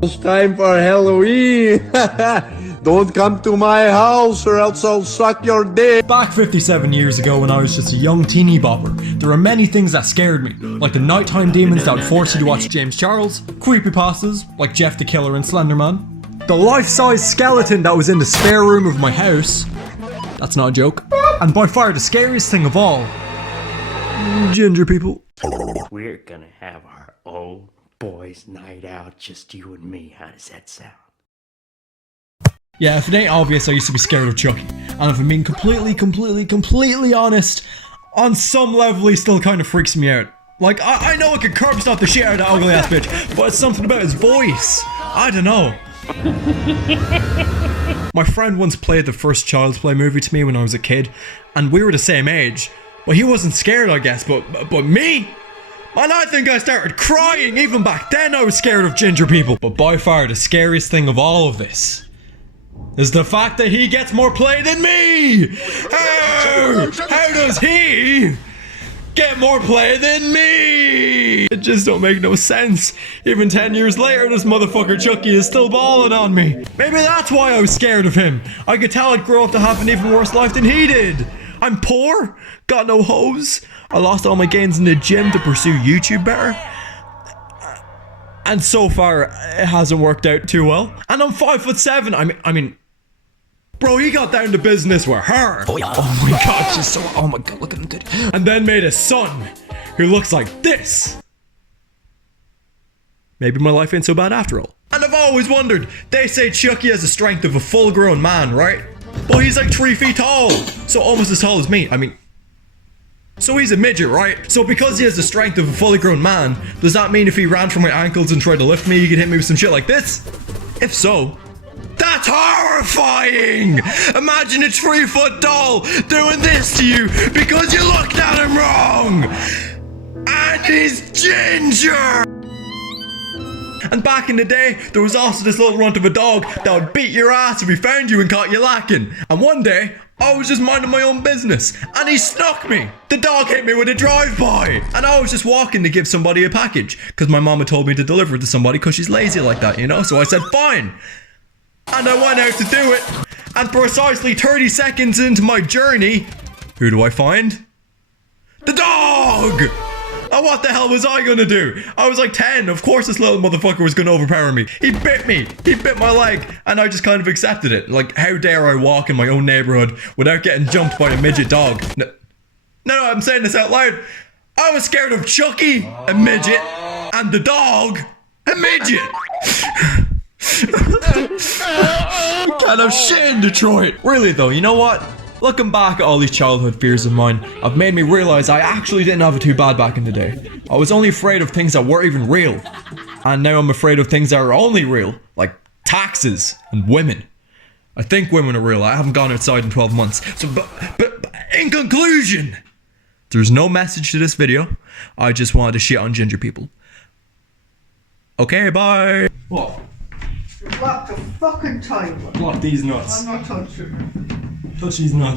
It's time for Halloween. Don't come to my house or else I'll suck your dick. Back 57 years ago when I was just a young teeny bopper, there were many things that scared me, like the nighttime demons that would force you to watch James Charles, creepypastas like Jeff the Killer and Slenderman, the life-size skeleton that was in the spare room of my house, that's not a joke, and by far the scariest thing of all, ginger people. We're gonna have our old boys' night out, just you and me. How does that sound? Yeah, if it ain't obvious, I used to be scared of Chucky. And if I'm being completely honest, on some level he still kind of freaks me out. Like, I know I could curb stop the shit out of that ugly ass bitch, but it's something about his voice. I don't know. My friend once played the first Child's Play movie to me when I was a kid, and we were the same age. But he wasn't scared, I guess, but me? And I think I started crying. Even back then I was scared of ginger people. But by far the scariest thing of all of this is the fact that he gets more play than me! How does he get more play than me? It just don't make no sense. Even 10 years later, this motherfucker Chucky is still balling on me. Maybe that's why I was scared of him. I could tell I'd grow up to have an even worse life than he did. I'm poor, got no hose, I lost all my gains in the gym to pursue YouTube better. And so far, it hasn't worked out too well. And I'm 5'7". I mean, bro, he got down to business with her. Oh my god, she's so, oh my god, look at him good. And then made a son who looks like this. Maybe my life ain't so bad after all. And I've always wondered, they say Chucky has the strength of a full-grown man, right? Well, he's like 3 feet tall, so almost as tall as me. I mean, so he's a midget, right? So because he has the strength of a fully grown man, does that mean if he ran for my ankles and tried to lift me, he could hit me with some shit like this? If so, that's horrifying! Imagine a 3 foot doll doing this to you because you looked at him wrong! And he's ginger! And back in the day, there was also this little runt of a dog that would beat your ass if he found you and caught you lacking. And one day, I was just minding my own business, and he snuck me. The dog hit me with a drive-by, and I was just walking to give somebody a package, because my mama told me to deliver it to somebody because she's lazy like that, you know? So I said, fine. And I went out to do it, and precisely 30 seconds into my journey, who do I find? The dog! And what the hell was I gonna do? I was like 10, of course this little motherfucker was gonna overpower me. He bit me, he bit my leg, and I just kind of accepted it. Like, how dare I walk in my own neighborhood without getting jumped by a midget dog? No, I'm saying this out loud. I was scared of Chucky, a midget, and the dog, a midget. Kind of shit in Detroit. Really though, you know what? Looking back at all these childhood fears of mine have made me realize I actually didn't have it too bad back in the day. I was only afraid of things that weren't even real. And now I'm afraid of things that are only real, like taxes and women. I think women are real. I haven't gone outside in 12 months. So, but in conclusion, there's no message to this video. I just wanted to shit on ginger people. Okay, bye. What? You blocked the fucking timer. Block these nuts. I'm not touching it. Touch these nuts.